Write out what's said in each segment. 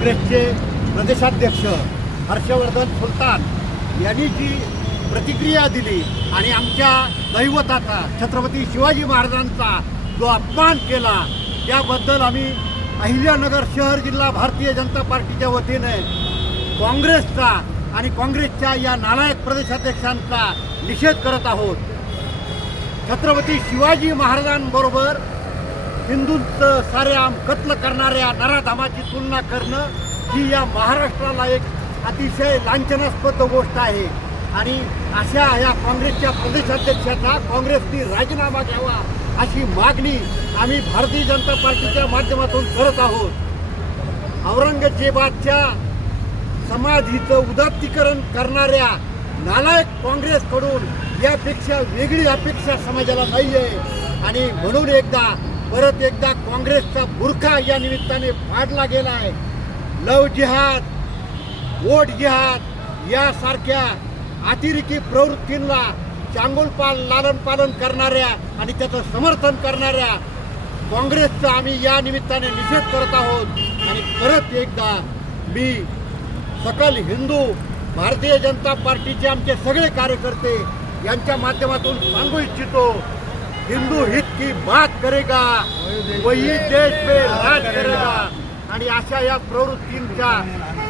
काँग्रेसचे प्रदेशाध्यक्ष हर्षवर्धन सुलतान यांनी जी प्रतिक्रिया दिली आणि आमच्या दैवताचा छत्रपती शिवाजी महाराजांचा जो अपमान केला त्याबद्दल आम्ही अहिल्यानगर शहर जिल्हा भारतीय जनता पार्टीच्या वतीने काँग्रेसचा आणि काँग्रेसच्या या नालायक प्रदेशाध्यक्षांचा निषेध करत आहोत। छत्रपती शिवाजी महाराजांबरोबर हिंदूंचं सारेआम कत्ल करणाऱ्या नराधामाची तुलना करणं ही या महाराष्ट्राला एक अतिशय लांछनास्पद गोष्ट आहे आणि अशा या काँग्रेसच्या प्रदेशाध्यक्षाचा काँग्रेसने राजीनामा घ्यावा अशी मागणी आम्ही भारतीय जनता पार्टीच्या माध्यमातून करत आहोत। औरंगजेबाच्या समाधीचं उदात्तीकरण करणाऱ्या नालायक काँग्रेसकडून यापेक्षा वेगळी अपेक्षा समाजाला नाही आहे आणि म्हणून परत एकदा काँग्रेसचा बुरखा या निमित्ताने फाडला गेला आहे। लव जिहाद, वोट जिहाद यासारख्या अतिरेकी प्रवृत्तींना लालन पालन करणाऱ्या आणि त्याचं समर्थन करणाऱ्या काँग्रेसचा आम्ही या निमित्ताने निषेध करत आहोत। आणि परत एकदा मी सकल हिंदू भारतीय जनता पार्टीचे आमचे सगळे कार्यकर्ते यांच्या माध्यमातून सांगू इच्छितो, हिंदू हित की बात करेगा वही देश में राज करेगा। आणि अशा या प्रवृत्तींच्या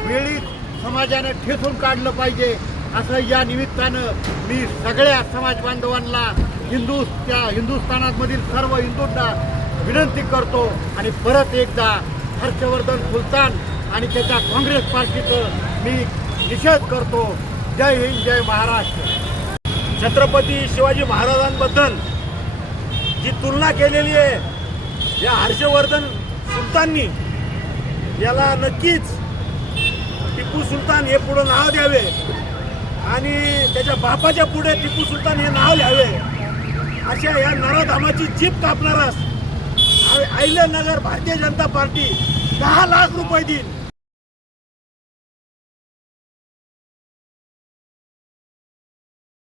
वेळीच समाजाने ठेचून काढलं पाहिजे असं या निमित्तानं मी सगळ्या समाज बांधवांना हिंदुस्थानामधील सर्व हिंदूंना विनंती करतो आणि परत एकदा हर्षवर्धन सुलतान आणि त्याच्या काँग्रेस पार्टीचं मी निषेध करतो। जय हिंद, जय महाराष्ट्र। छत्रपती शिवाजी महाराजांबद्दल जी तुलना केलेली आहे या हर्षवर्धन सुलताननी, याला नक्कीच टिपू सुलतान हे पुढं नाव द्यावे आणि त्याच्या बापाच्या पुढे टिपू सुलतान हे नाव लिहावे। अशा या नराधामाची जीभ कापणारास अहिल्यानगर भारतीय जनता पार्टी 10 लाख रुपये देईल।